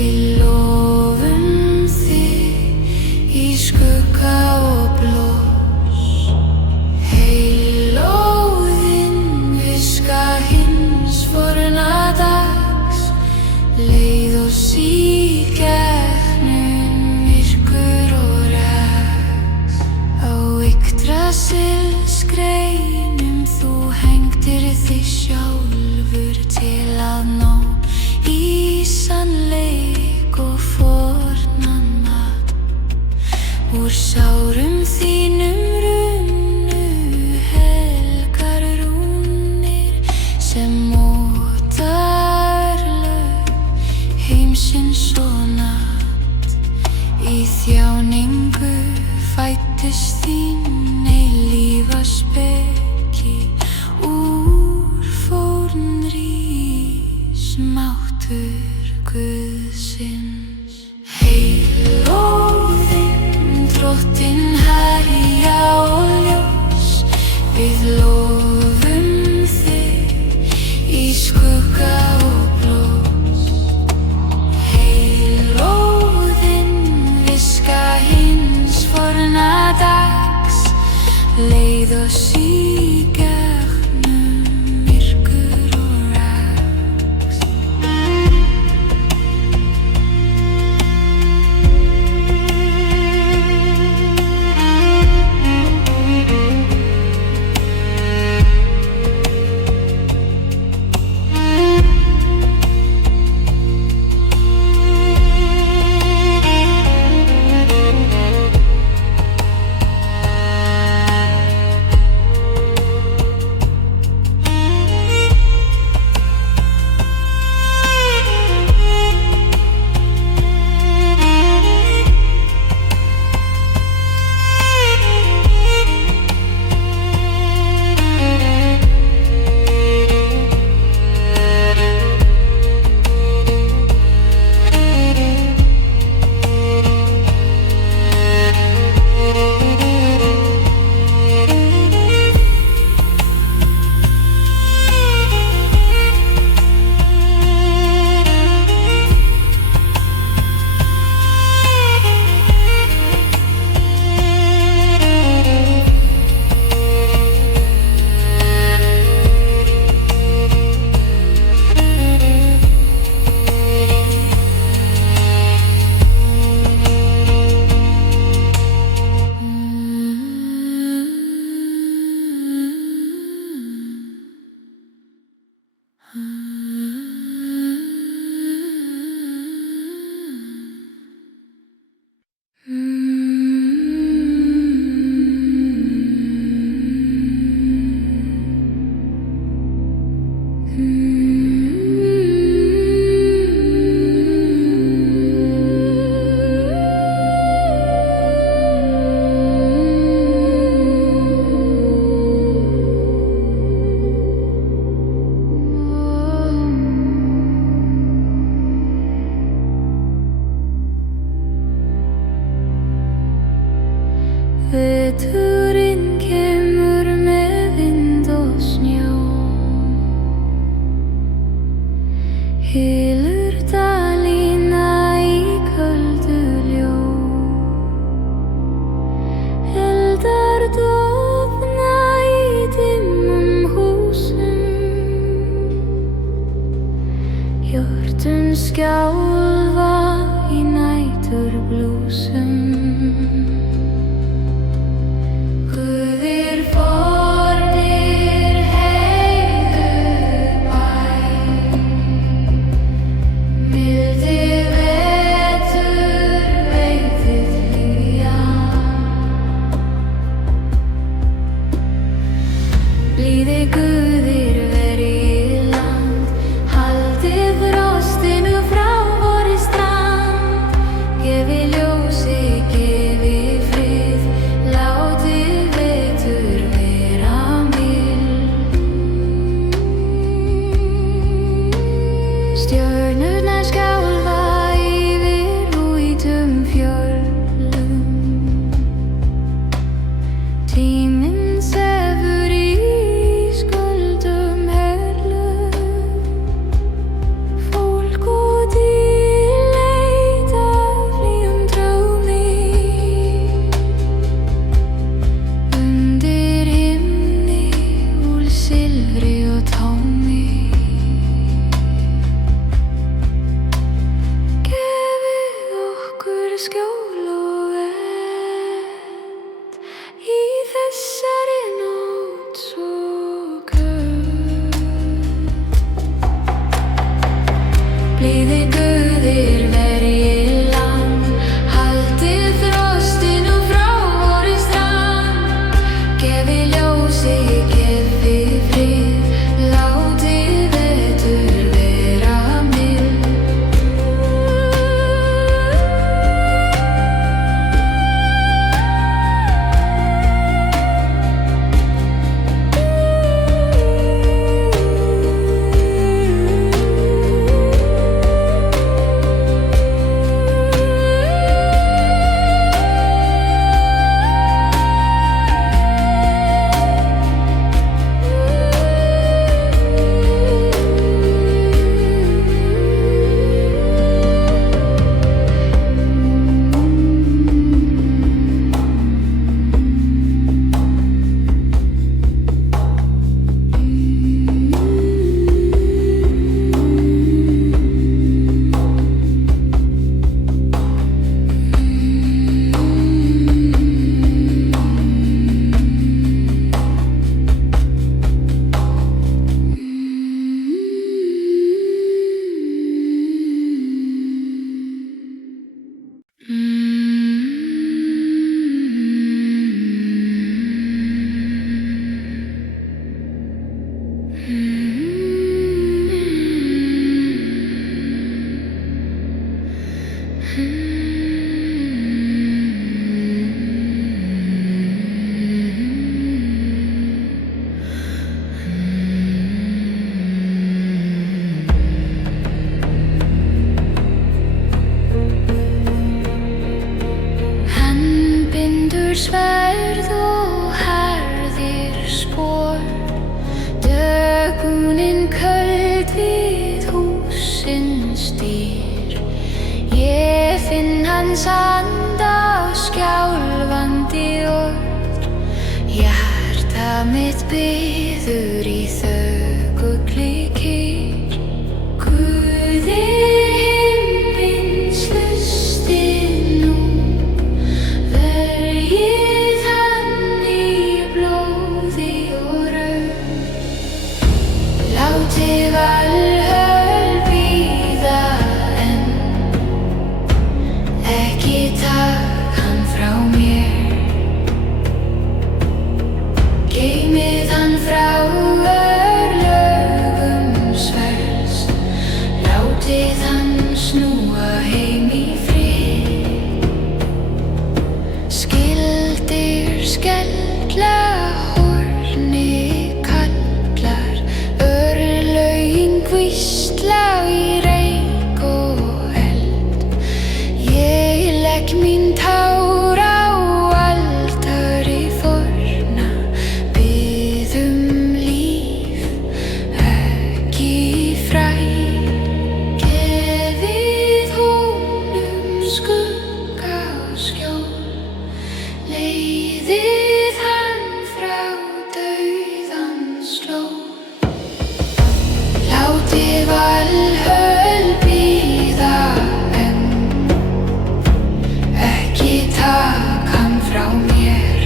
Við lofum þig í skugga og blos. Heilóðinn viska hins forna dags leið oss í gegnum myrkur og rags. Á Yggdrasilsgreinum þú hengdir þig sjálfur til að ná í sannleik og fornan mat. Úr sárum þínum runnu helgar rúnir sem móta örlög heimsins og natt. Í þjáningu fæddist þín eilífa speki, úr fórn rís máttur Guðsins. Heilóðinn drottinn herja og ljós, við lofum þig í skugga og blos. Heilóðinn viska hins forna dags leið oss í gegnum myrkur og rags. Veturinn kemur með vind og snjó, hylur dalína í köldu ljó. Eldar dofna í dimmum húsum, hjörtun skjálfa í næturblúsum. Guðir fornir heiðu bæ, Sverð og harðir spor, dögunin köld við húsins dyr. Ég finn hans anda skjálfandi orð, hjarta mitt biður í þögulli kyrrð. Guði himins hlusti nú, verjið hann í blóði og raun. Látið Valhöll bíða enn, ekki takk hann frá mér. Geymið hann frá örlögum sverðs, látið hann snúa heim í frið. Skildir skella, horni kallar, örlögin hvísla í reyk og eld. Ég legg mín tár á altari forna, bið líf, ekki frægð. Gefið honum skugga og skjól, leiðið hann frá dauðans slóð. Látið Valhöll bíða enn, ekki takk hann frá mér.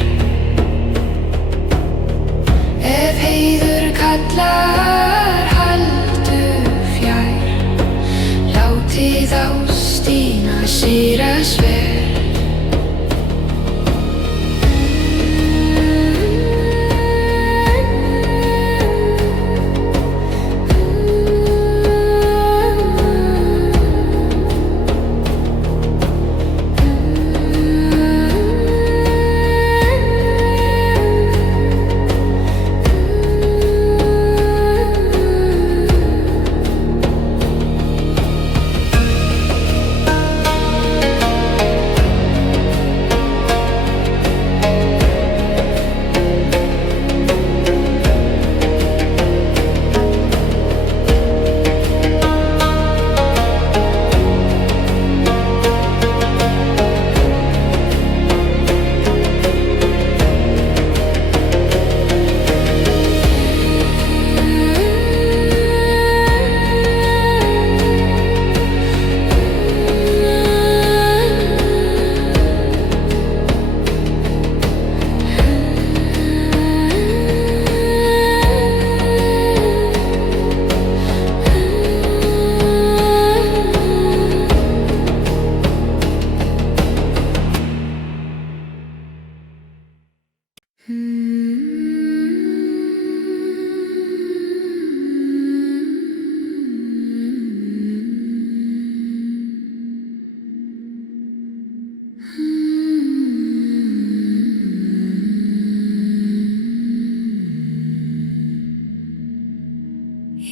Ef heiður kallar, haltu fjær, látið ástina sigrast vel.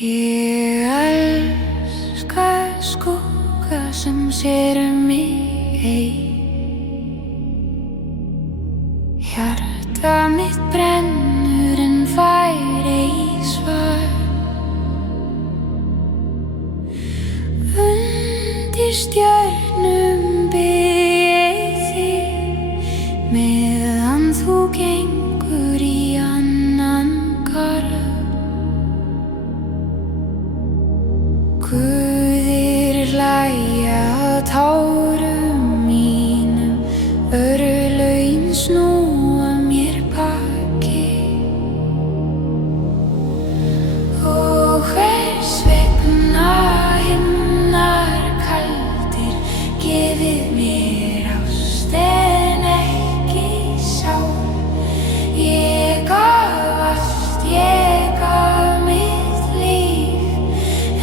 Ég elska skugga sem sér mig ei. Hjarta mitt brennur en fær ei svar. Undir stjörnum bið ég þig, meðan þú gengur í annan garð. Guðir hlæja að tárum mínum, örlögin snúa mér baki. Og hvers vegna himnar kaldir, gefið mér ást en ekki sál. Ég gaf allt, ég gaf mitt líf,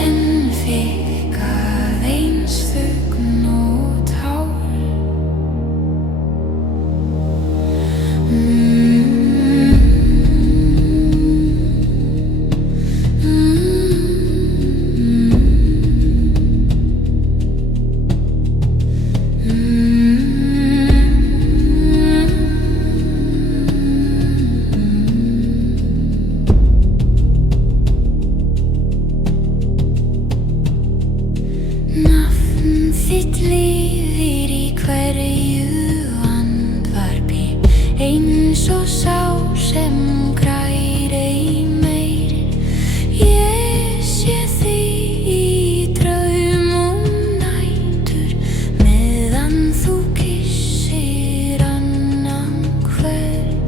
en fikk aðeins þögn og tár. hverju andvarpi eins og sá sem grær ei meiri. Ég sé þig í draumum nætur meðan þú kyssir annan hvern.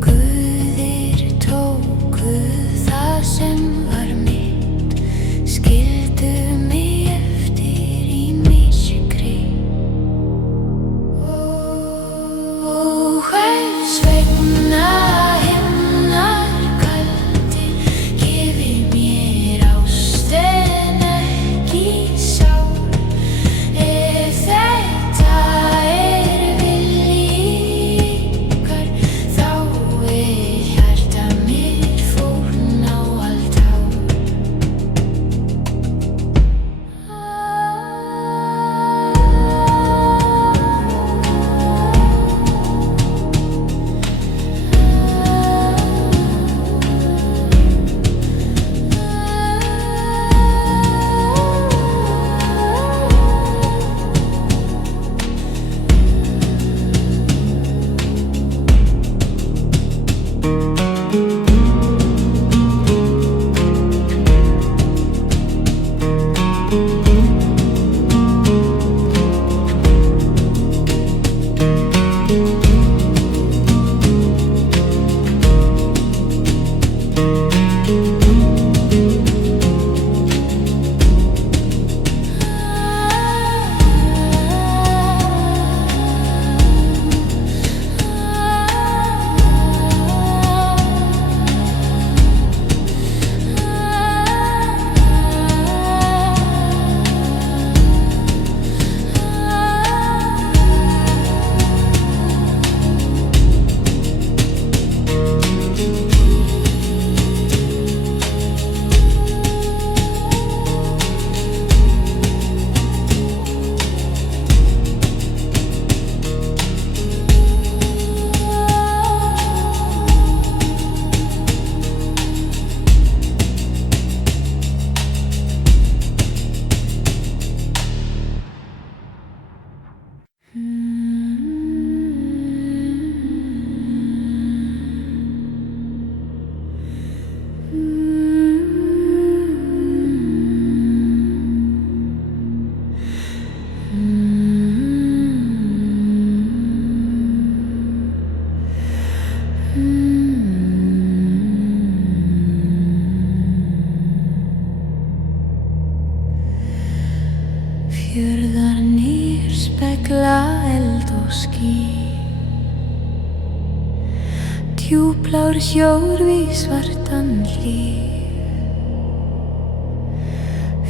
Guðir tóku það sem var mitt, skildu mig eftir í myrkri. Hvers vegna himnar kaldir gefi mér ást en ekki sár? Ef þetta vilji ykkar, þá hjarta mitt fórn á altár. Fjörðarnir spegla eld og ský, djúpblár sjór við svartan hlíf.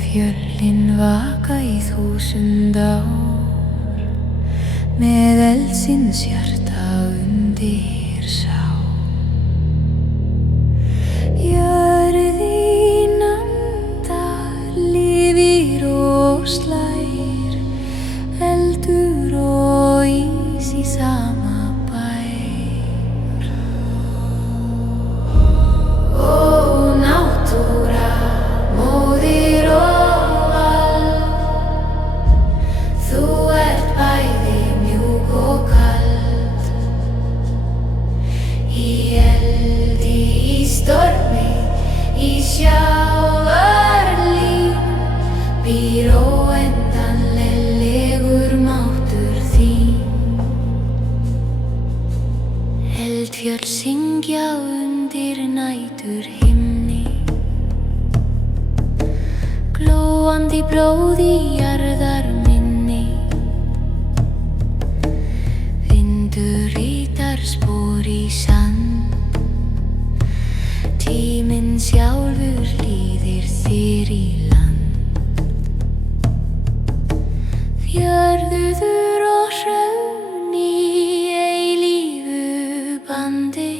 Fjöllin vaka í 1000 ár með eldsins hjarta undir sá. Jörðin andar, lifir og slær, eldur og ís í sama bær. Ó náttúra, móðir og vald, þú ert bæði mjúk og kald. Í eldi, í stormi, í sjávarlín býr óendanlegur máttur þín. Eldfjöll syngja undir nætur himni, glóandi blóð í jarðar minni. Vindur ritar spor í sand, tíminn sjálfur líðir þér í land. Fjörður og hraun í eilífu bandi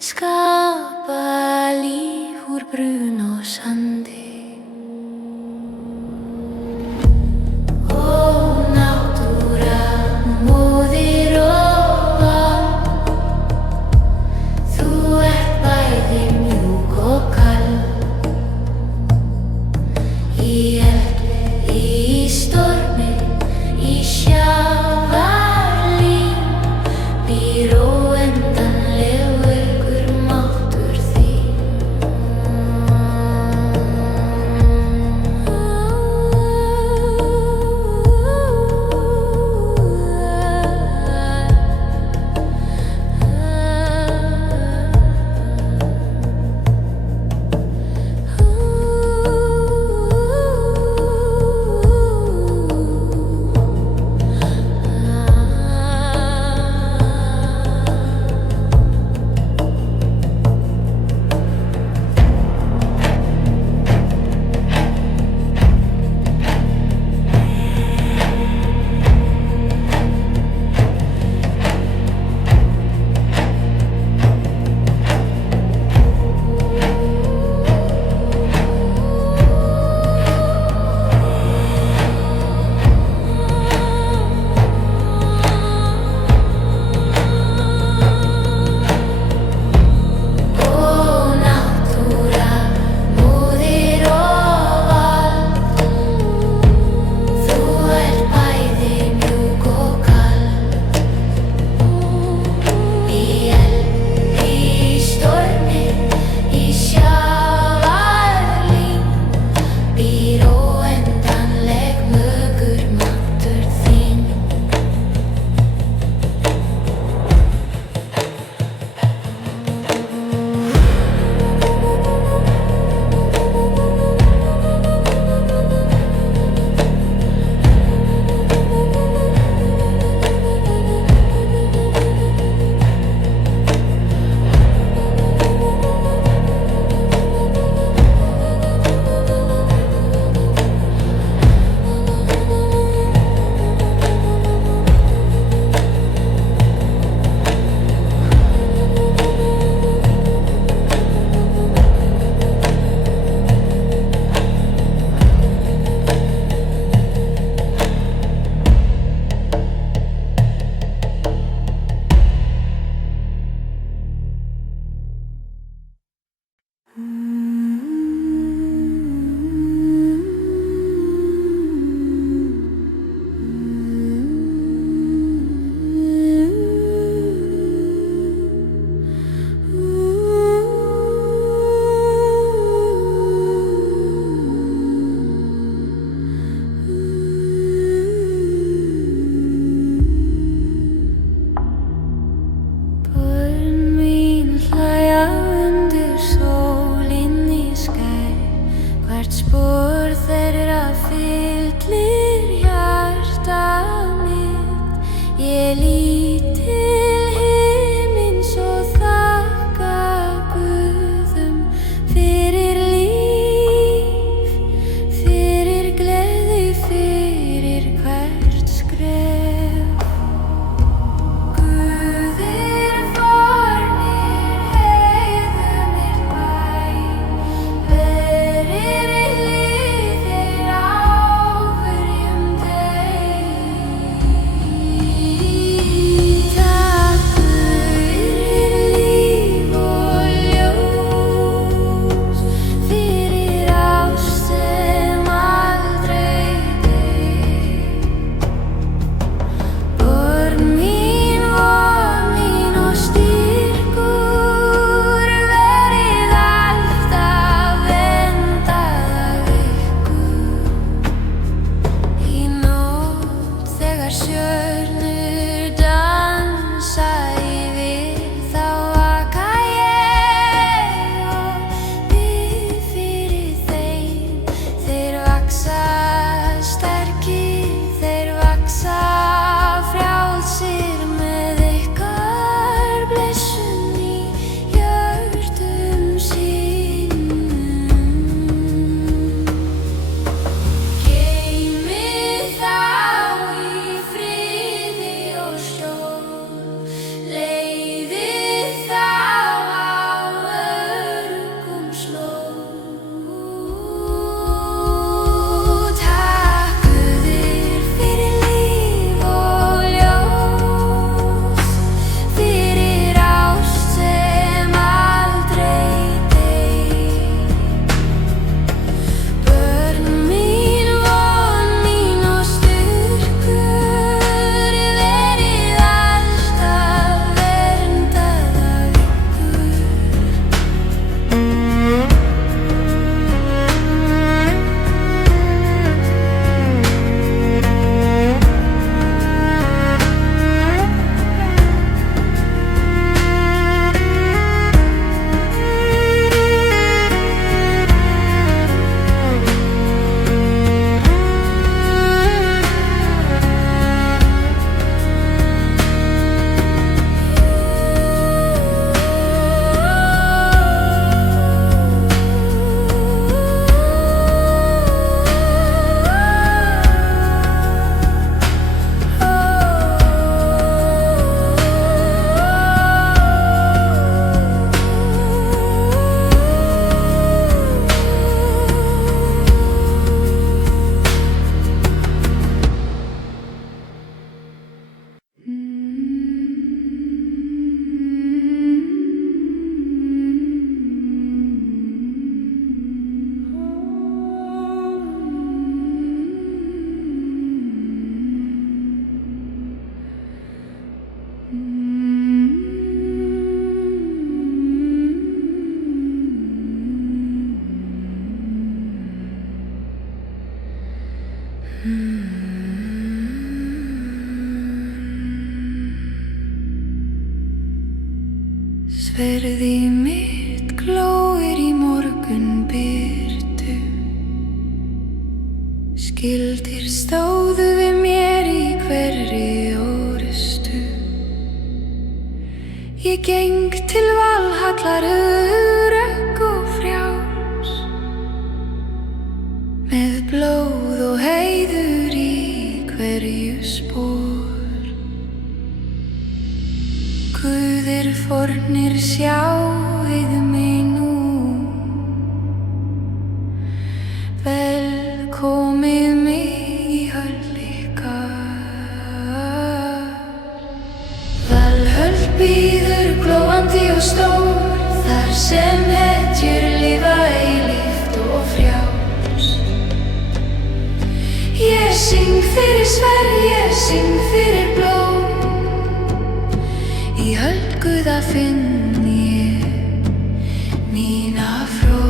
skapa líf úr brún og sandi. Ó náttúra, móðir og vald, þú ert bæði mjúk og kald. Sverði mitt glóir í morgun birtu. Skildir stóðu við mér í hverri orustu. Ég geng til Valhallar örugg og frjáls, með blóð og heiður í hverju spor. Guðir fornir sjáið mig nú, velkomið mig í höll ykkar. Valhöll bíður glóandi og stór, þar sem hetjur lifa eilíft og frjáls. Ég syng fyrir sverð, ég syng fyrir blóð, í höll Guða finn ég mína fró.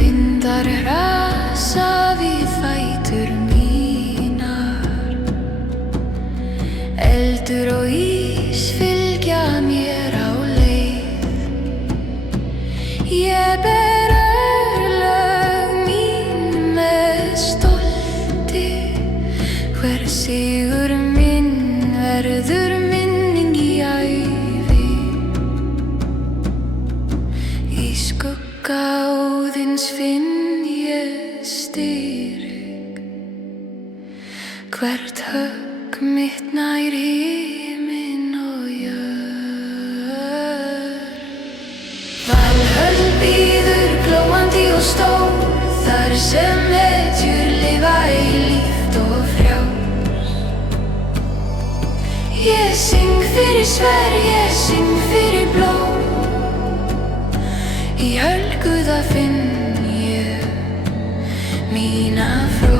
Vindar rasa við fætur mínar, eldur og ís fylgja mér á leið. Ég ber örlög mín með stolti, hver sigur minn verður minning í ævi. Í skugga Óðins finn ég styrk, hvert högg mitt nær himinn og jörð. Valhöll bíður glóandi og stór, þar sem hetjur lifa eilíft og frjáls. Ég syng fyrir sverð, ég syng fyrir blóð, í höll Guða finn ég mína fró.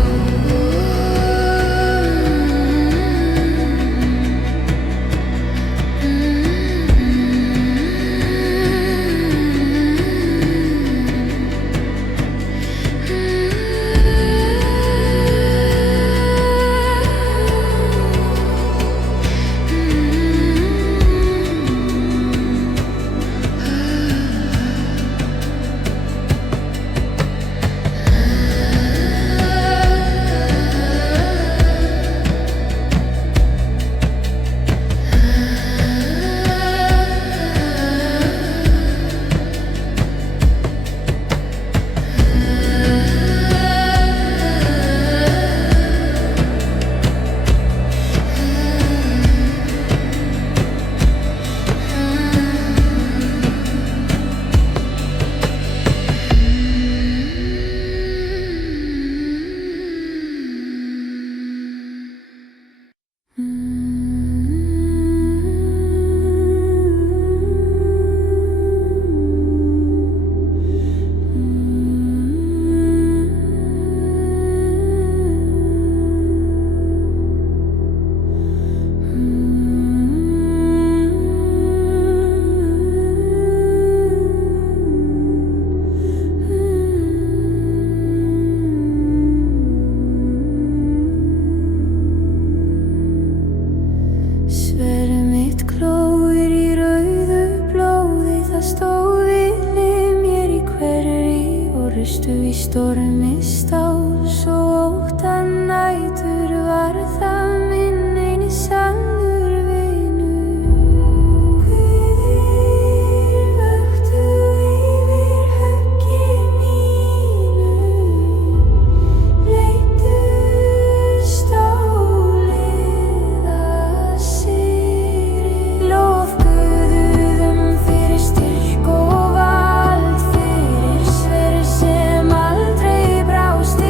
Í stormi stáls og óttan nætur var það minn eini sannur vinur. Guðir vöktu yfir höggi mínu, leiddu stólið að sigri. Lof Guðum fyrir styrk og vald, fyrir sverð sem aldrei brást.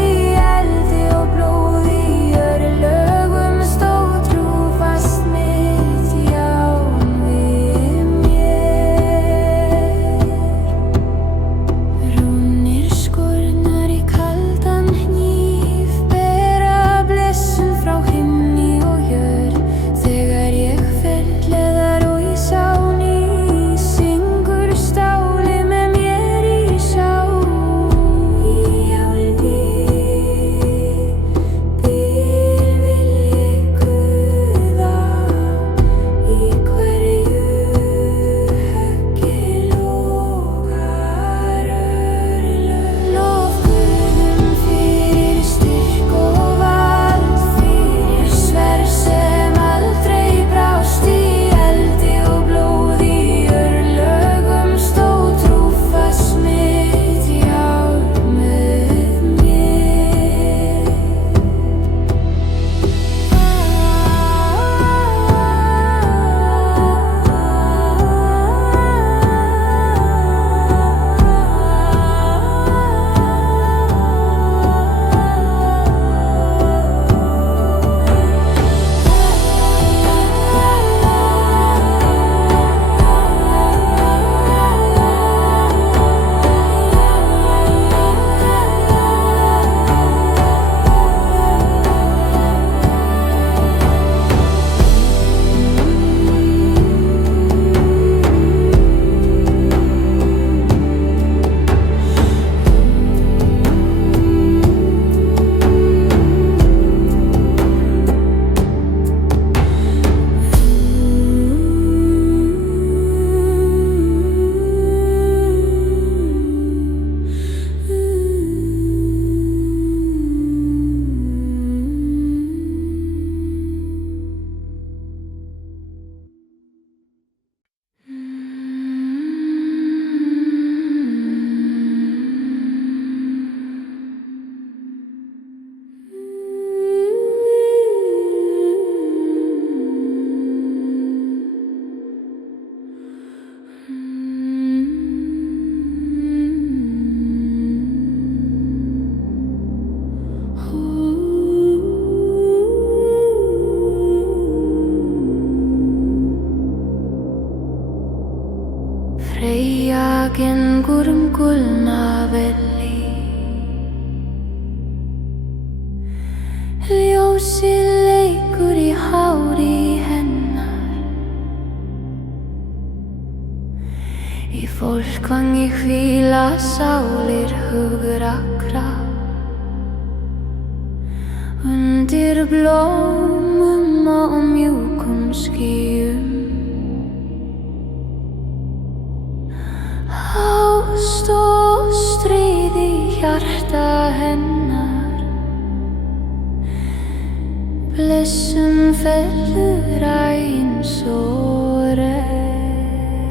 gengur gulna velli. Ljósið leikur í hári hennar. Í fólkvangi hvíla sálir hugrakra. Undir blómum og mjúkum skýjum. Ást og stríð í hjarta hennar. Blessun fellur eins og regn.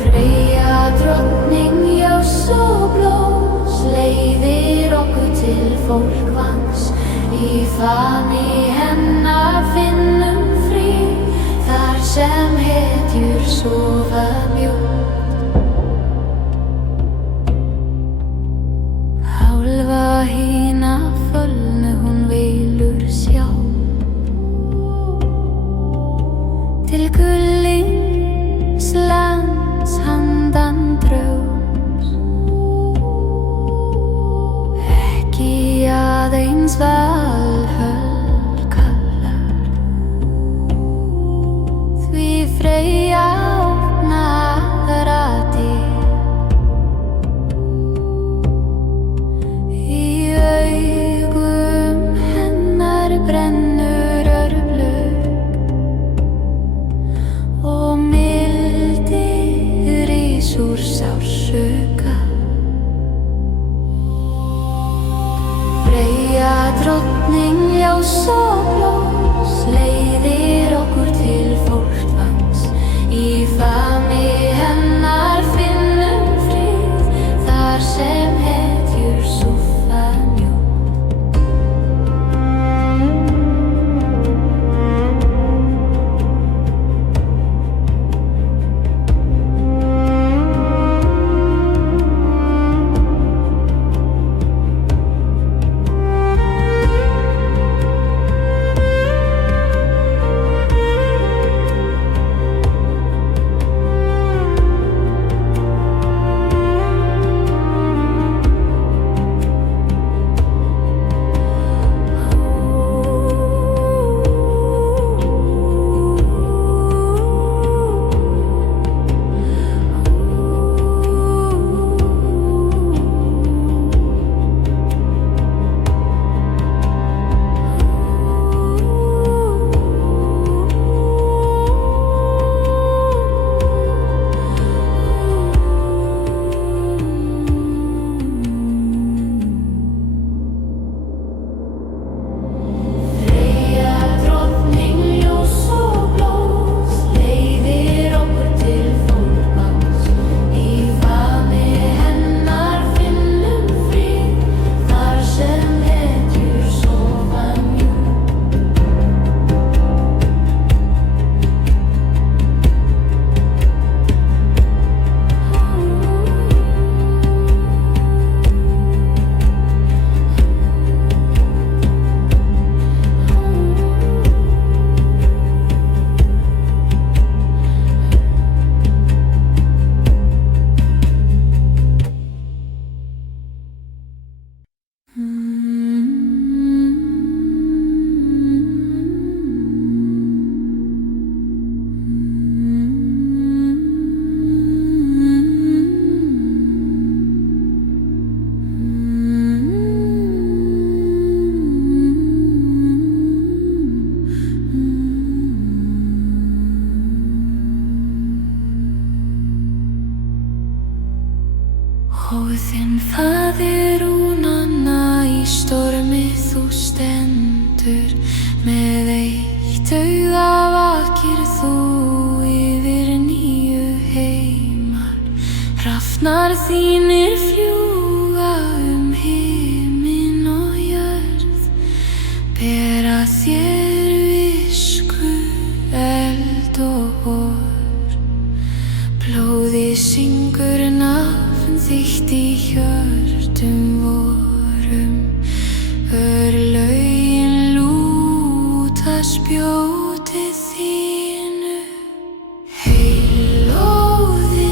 Freyja drottning ljóss og blós leiðir okkur til fólkvangs. Í faðmi hennar finnum frið, þar sem hetjur sofa mjúkt. Hálfa hina fölnu hún velur sjá. Til gullins lands handan draums. Ekki aðeins Valhöll kallar. Því Freyja opnar dyr. Í augum hennar brennur örblöð og mildi rís úr sársauka. Freyja drottning ljós og blós leiðir okkur til fólkvangs. Í faðmi hennar finnum frið, þar sem hetjur sofa mjúkt. Óðinn faðir rúnanna í stormi þú stendur. Með eitt auga vakir þú yfir nýju heimar. Hrafnar þínir fljúga himinn og jörð. Bera þér visku, eld og vor. Blóðið syngur nafn þitt í hjörtum vorum. Örlögin lúta spjóti þínu. Heilóði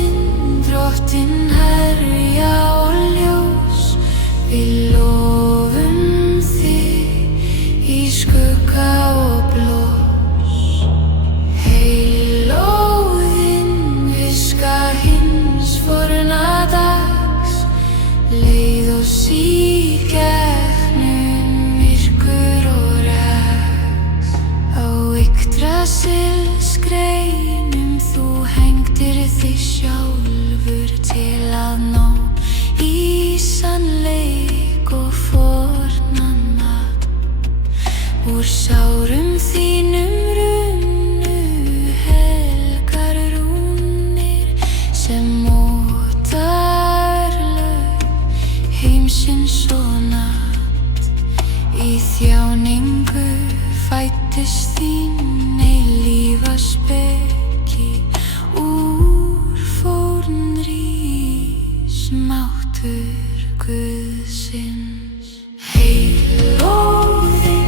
aldur Guðsins. Heilóðinn,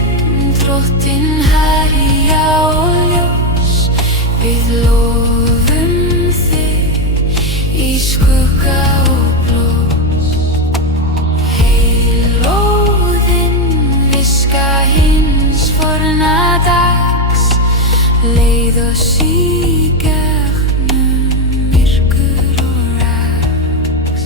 Drottinn herja og ljós, við lofum þig í skugga og blós. Heilóðinn, viska hins forna dags, leið oss í gegnum myrkur og rags.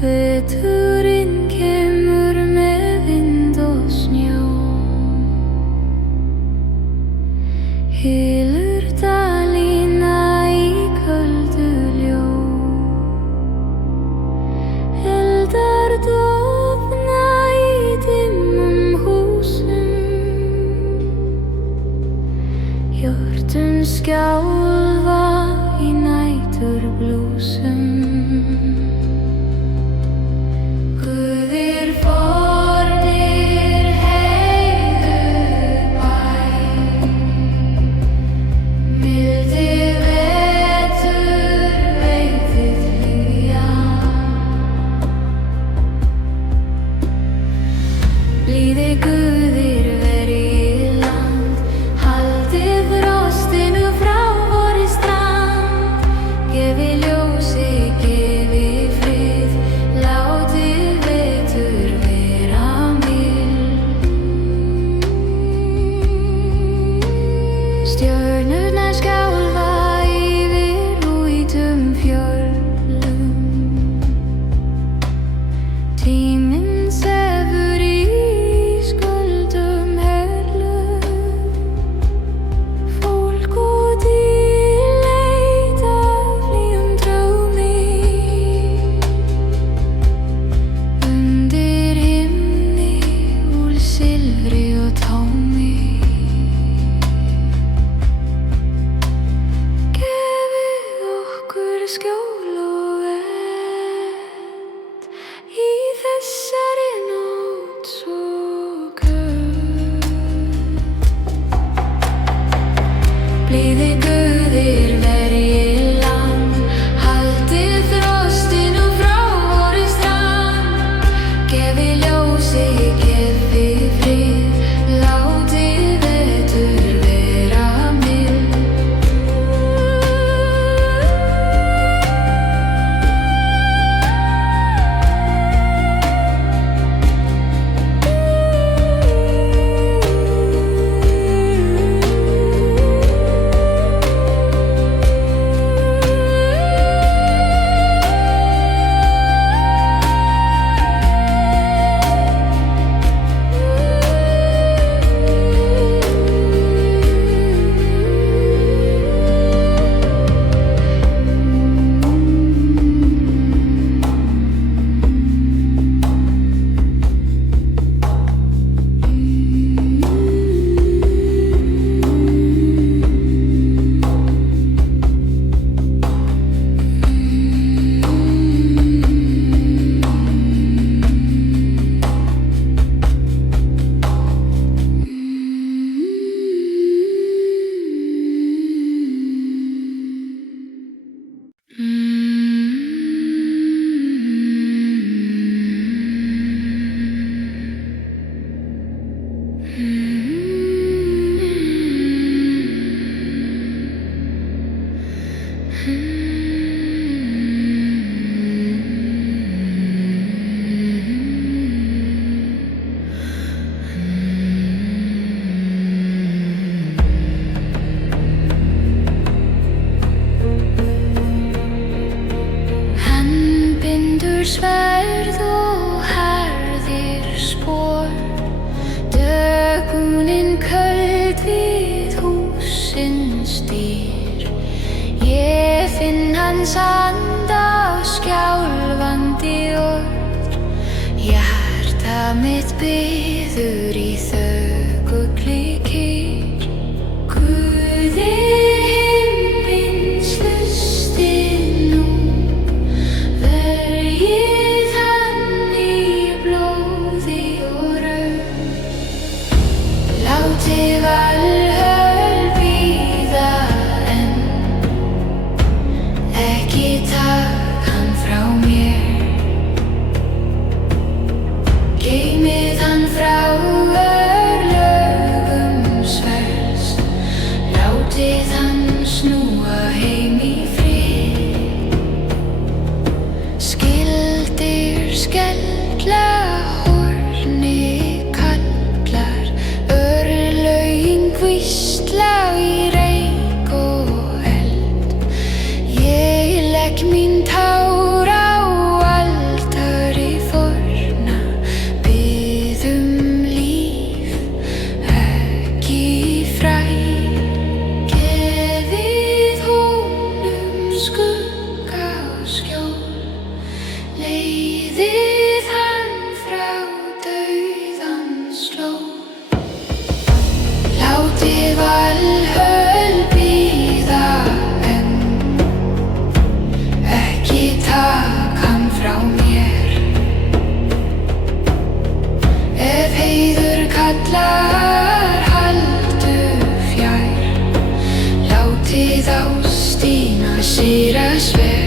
Veturinn kemur með vind og snjó, hylur dalína í köldu ljó. Eldar dofna í dimmum húsum, hjörtun skjálfa í næturblúsum. Blíðir guðir verið land, haldið frostinu frá vorri strand. Gefið ljósi, gefið frið, látið vetur vera mild. Stjörnurnar skjálfa yfir hvítum fjöllum. Tíminn sefur í skjól og vernd í þessari nótt svo köld. Blíðir guðir verið land, haldið frostinu frá vorri strand. Gefið ljósi, gefið frið, látið vetur vera mild. sverð og harðir spor. Dögunin köld við húsins dyr. Ég finn hans anda og skjálfandi orð. Hjarta mitt biður í þögulli kyrrð. Guði himins hlusti nú, verjið hann í blóði og raun. Látið Valhöll bíða enn, ekki taka hann frá mér. Geymið hann frá örlögum sverðs, látið hann snúa heim í frið. Skildir skella horni kallar, örlögin hvísla í reyk og eld. Ég legg mín tár á altari forna, bið líf, ekki frægð. Gefið honum skugga og skjól, leiðið hann frá dauðans slóð. Látið Valhöll bíða enn, ekki taka hann frá mér. Ef heiður kallar, haltu fjær. Látið ástina sigrast vel.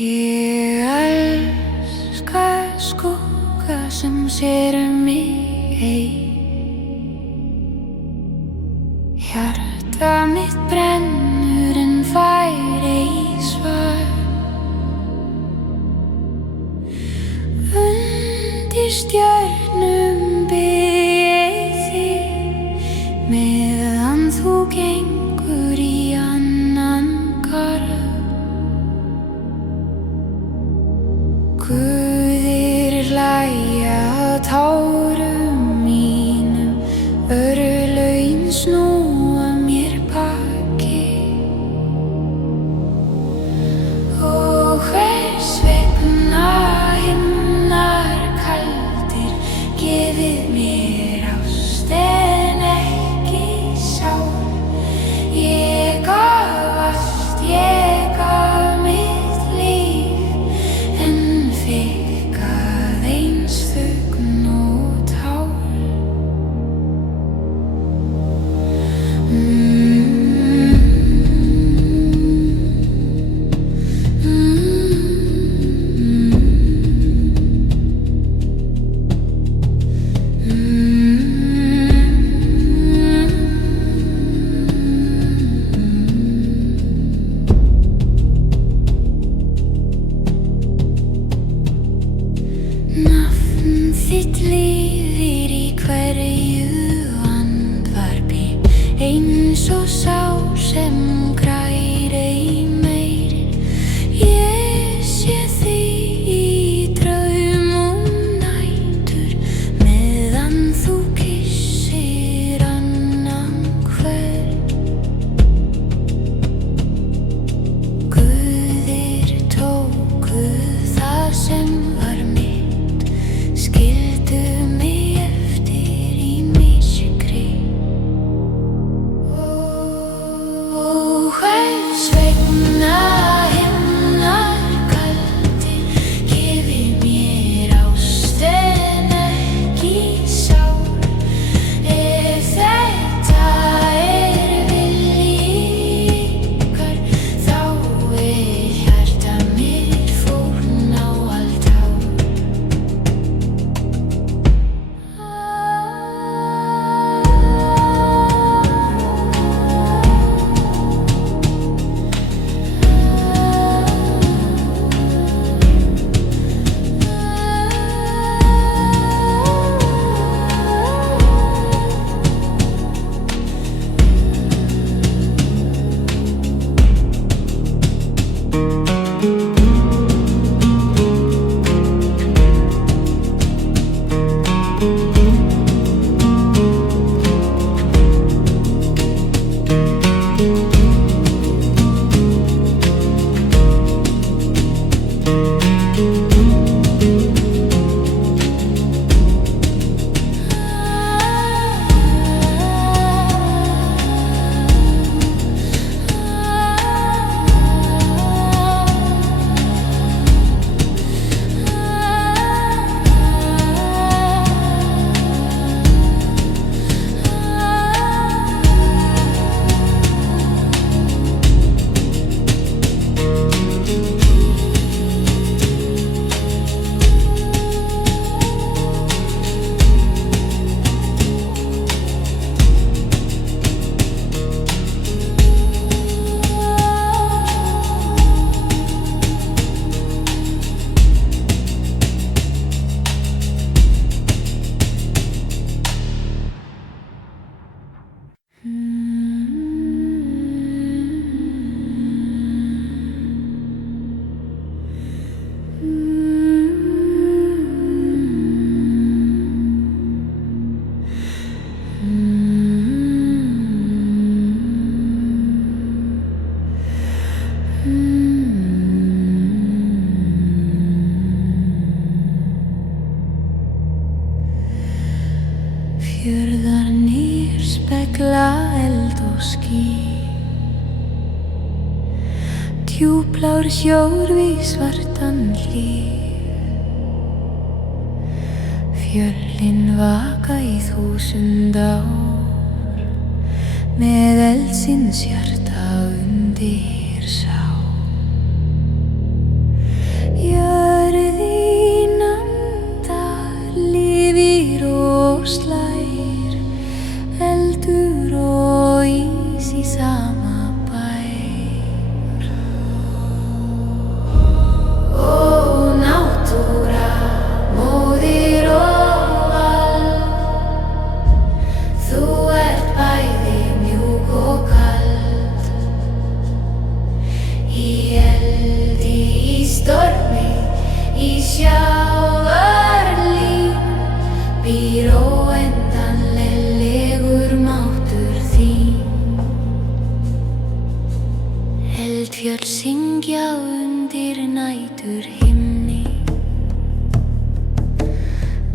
Ég elska skugga sem sér mig ei. Hjarta mitt brennur en fær ei svar. Undir stjörnum bið ég þig, meðan þú gengur í annan garð. Guðir hlæja að tárum mínum, örlögin snúa mér baki. Og hvers vegna himnar kaldir, gefið mér ást en ekki sál. Ég gaf allt, ég gaf mitt líf, en fikk aðeins þögn og tár. Þitt lifir í hverju andvarpi, eins og sá sem grær ei meiri. Ég sé þig í draumum nætur, meðan þú kyssir annan hvern. Guðir tóku það sem var mitt, skildu mig eftir í myrkri. Hvers vegna himnar kaldir gefið mér ást en ekki sár? Ef þetta vilji ykkar, þá hjarta mitt fórn á altár. Fjörðarnir spegla eld og ský, djúpblár sjór við svartan hlíð. Fjöllin vaka í 1000 ár, með eldsins hjarta undir sá. Jörðin andar, lifir og slær, eldur og ís í sama bær. Ó náttúra, móðir og vald, þú ert bæði mjúk og kald. Í eldi, í stormi, í sjávarlín, býr óendanlegur máttur þín. Eldfjöll syngja undir nætur himni,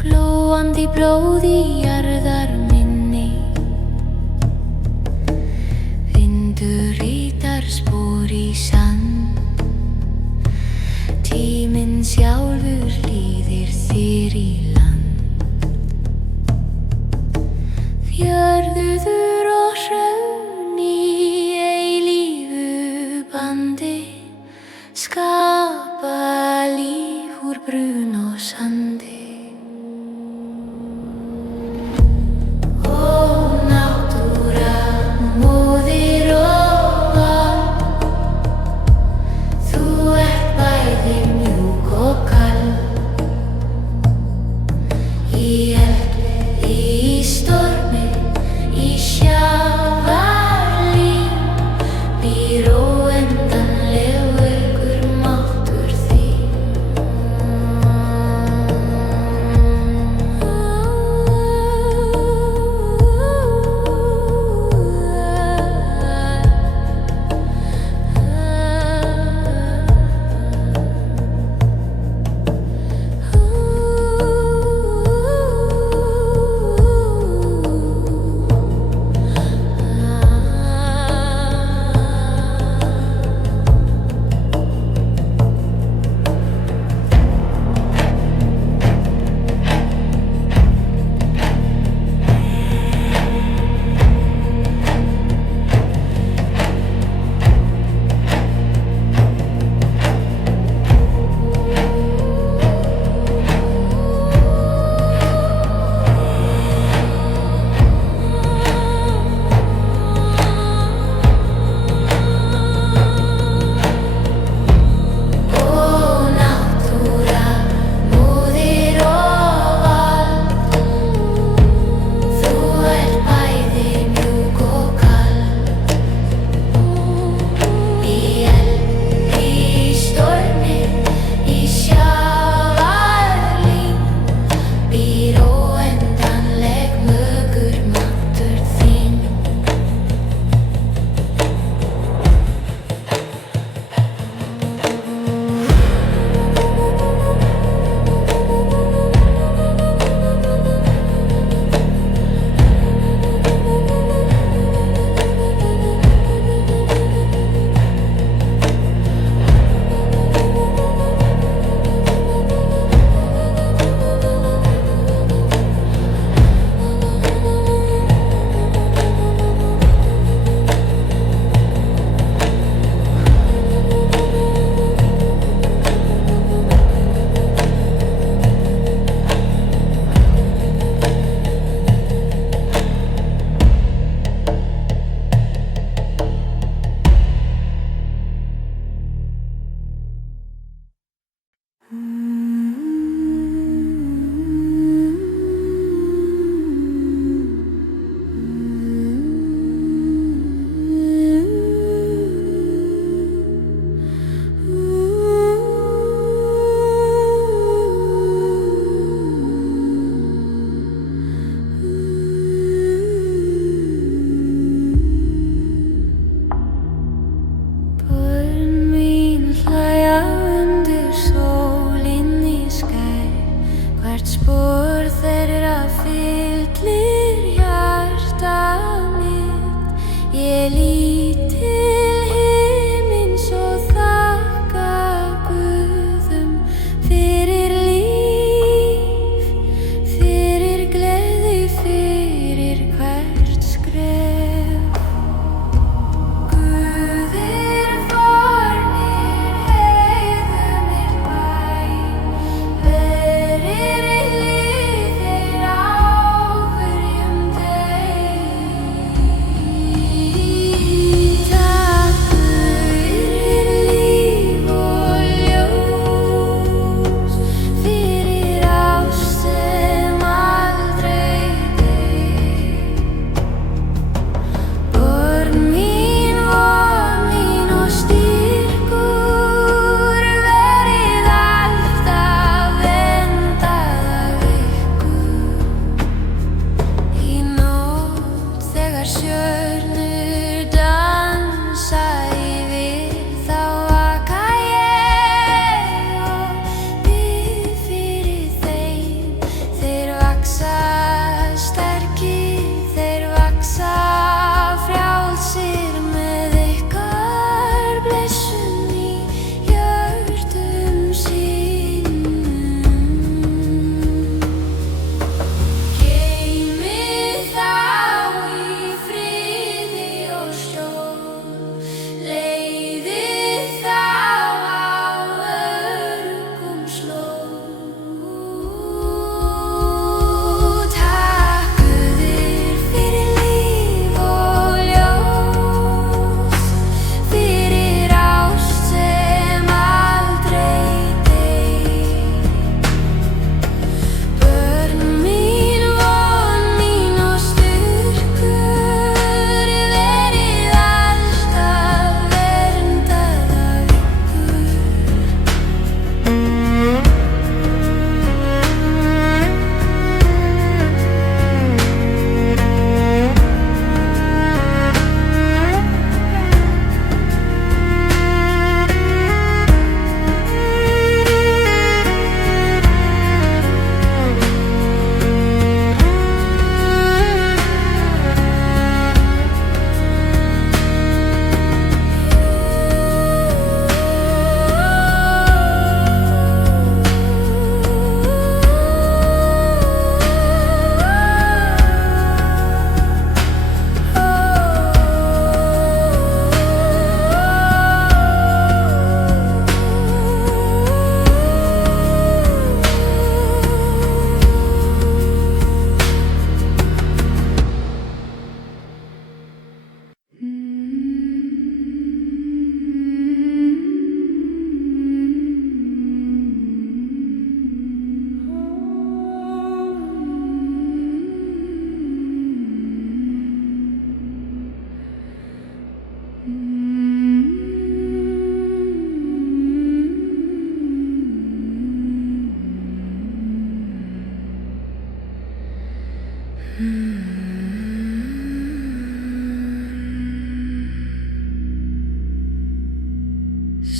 glóandi blóð í jarðar minni. Vindur ritar spor í sand, tíminn sjálfur líðir þér í land. Fjörður og hraun í eilífu bandi, skapa líf úr brún og sandi. Í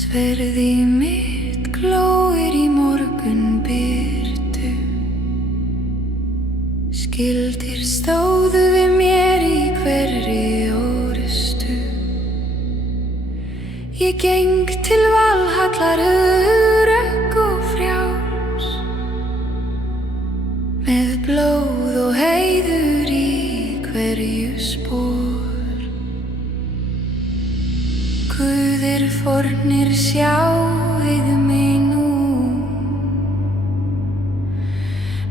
Sverði mitt glóir í morgun birtu. Skildir stóðu við mér í hverri orustu. Ég geng til Valhallar örugg og frjáls, með blóð og heiður í hverju spor. Guðir fornir sjáið mig nú,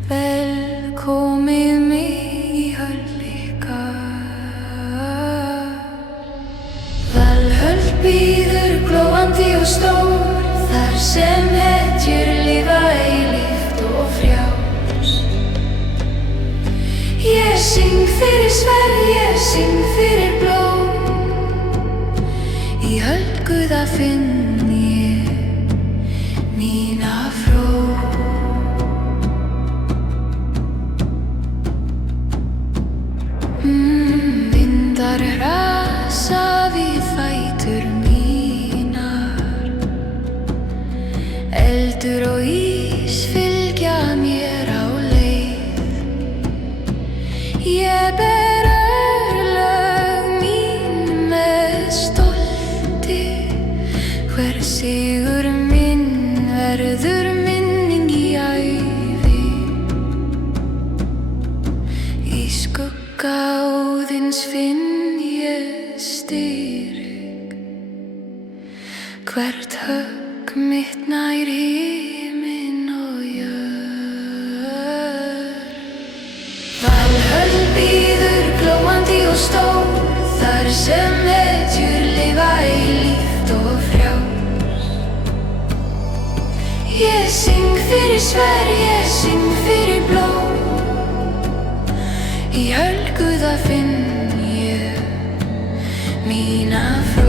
velkomið mig í höll ykkar. Valhöll bíður glóandi og stór, þar sem hetjur lifa eilíft og frjáls. Ég syng fyrir sverð, ég syng fyrir blóm, í höll Guða finn ég mína fró. Vindar rasa við fætur mínar, eldur og ís fylgja mér á leið. Ég ber örlög mín með stolti, hver sigur minn verður minning í ævi. Í skugga Óðins finn ég styrk, hvert högg mitt nær himinn og jörð. Valhöll bíður glóandi og stór, þar sem hetjur lifa eilíft og frjáls. Ég syng fyrir sverð, ég syng fyrir blóm, í höll Guða finn ég mína fró.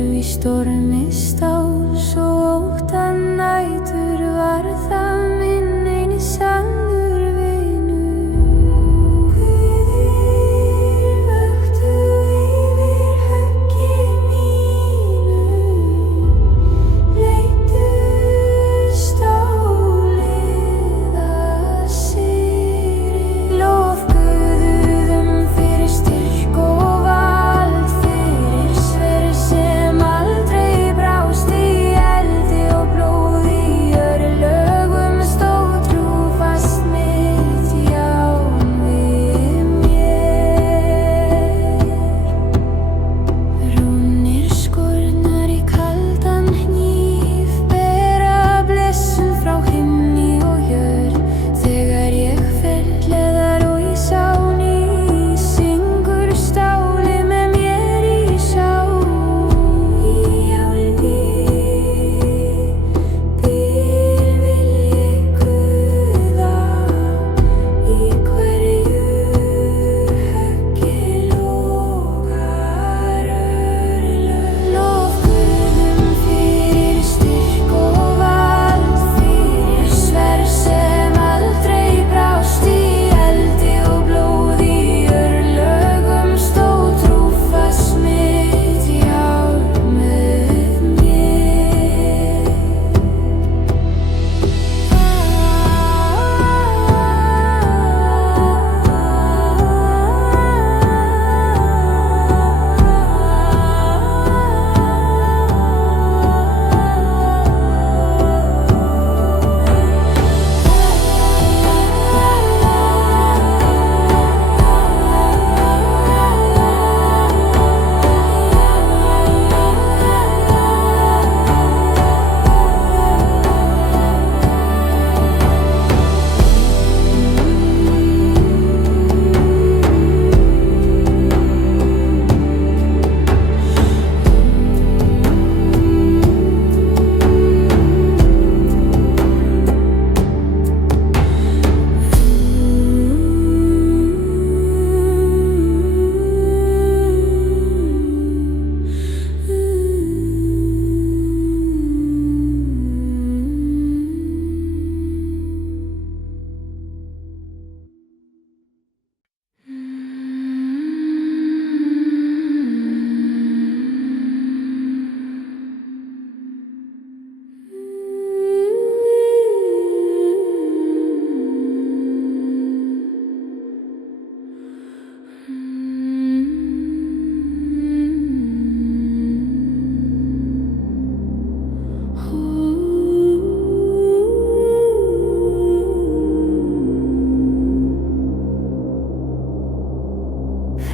Í stormi stáls og óttan nætur var það minn eini sannur vinur. Guðir vöktu yfir höggi mínu, leiddu stólið að sigri. Lof Guðum fyrir styrk og vald, fyrir sverð sem aldrei brást í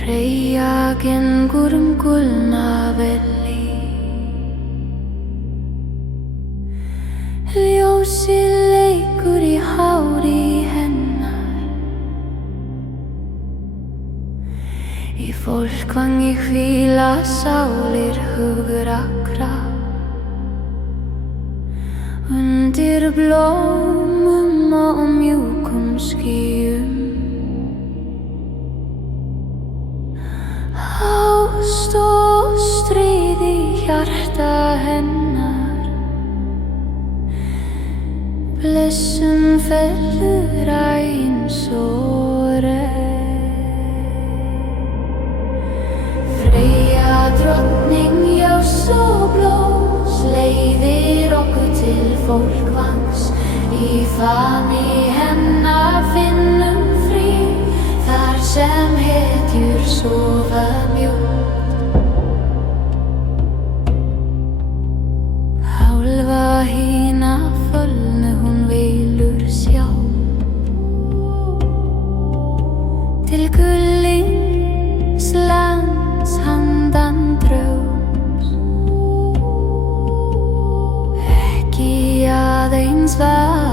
Freyja gengur gulna velli. Ljósið leikur í hári hennar. Í fólkvangi hvíla sálir hugrakra. Undir blómum og mjúkum skýjum. Ást og stríð í hjarta hennar. Blessun fellur eins og regn. Freyja drottning ljóss og blós leiðir okkur til fólkvangs. Í faðmi hennar finnum frið, þar sem hetjur sofa mjúkt. Hálfa hina fölnu hún velur sjá, til gullins lands handan draums. Ekki aðeins var